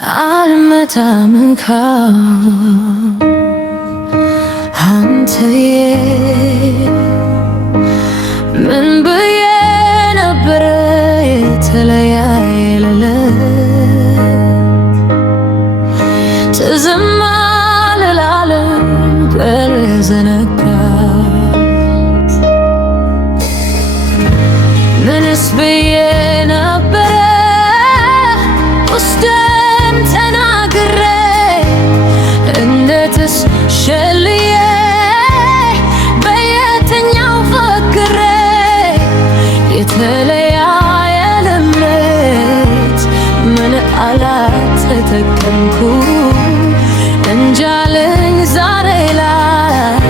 አልመታምካ አንተዬ ምን ብዬ ነበረ የተለያየለ ትዝም አልላለም በልዘነጋ ምንስ ብዬ ነበረ ውስጤን ተናግሬ እንዴትስ ሸልዬ በየትኛው ፈክሬ የተለያየ ልምት ምን አላተጠቀምኩ እንጃለኝ ዛሬ ላይ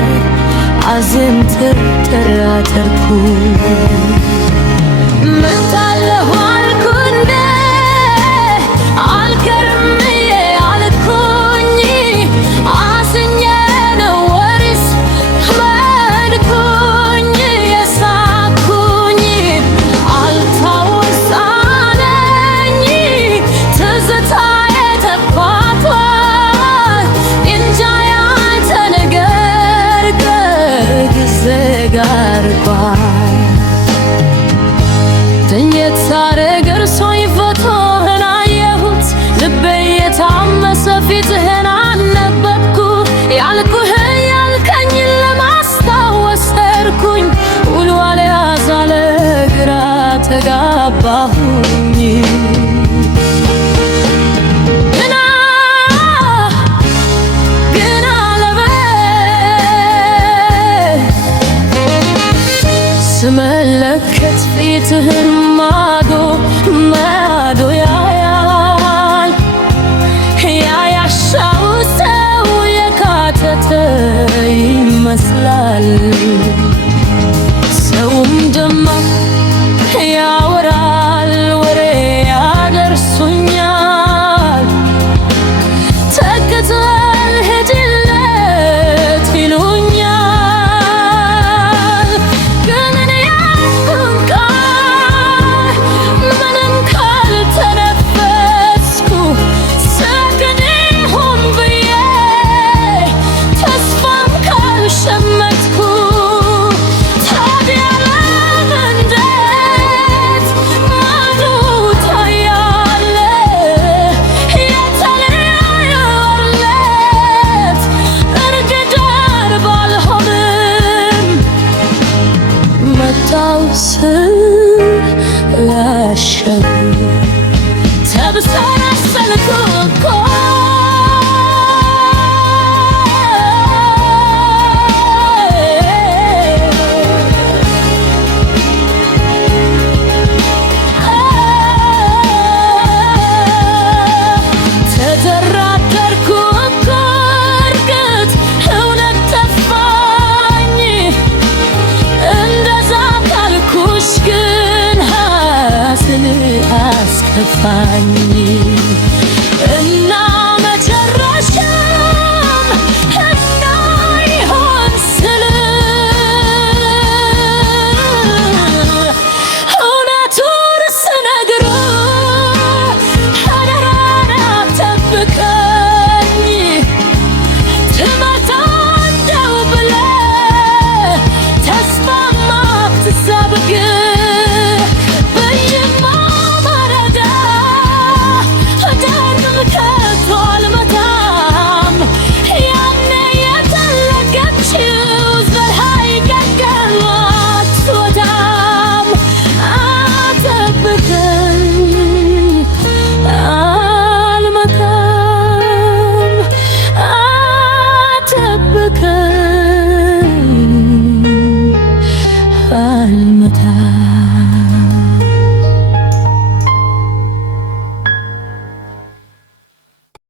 አዝን ተጠራጠርኩ መጣለሁ አልኩኝ አልከርምዬ አልኩኝ አዝኜ ነው ወሪስ መድኩኝ የሳኩኝ አልታወሳለኝ ትዝታዬ ተፋቷል እንጃ ያንተ ነገር ከጊዜ ጋር ተኝት ሳረገር ሶኝ ፎቶህን አየሁት ልቤ የታመሰ ፊትህን አነበብኩ ያልኩህን ያልከኝን ለማስታወስ ሄድኩኝ ውሎ አልያዛለ ግራ ተጋባሁኝ ግና ለበ ስመለከት ፊትህን ማዶ ማዶ ያያል ያያሻው ሰው የካተተ ይመስላል ሰውም ደማ ያወራል ወሬ ያደርሱኛል ተከተል ሄድለት ይሉኛል ግን እኔ ያልኩን ቃል ምንም ካልተነፈስኩ ሰግኔ ሆን ብዬ ተስፋም ካልሸመትኩ ታዲያ ለምን እንዴት ማዶ ታያለ የተለያየለት እርግደር ባልሆንም መጣው ስላሸው ተብሰለሰልኩ እኮ ተደራደርኩ እኮ እርግጥ እውነት ጠፋኝ እንደዛ ካልኩሽ ግን ሐዘን አስከፋኝ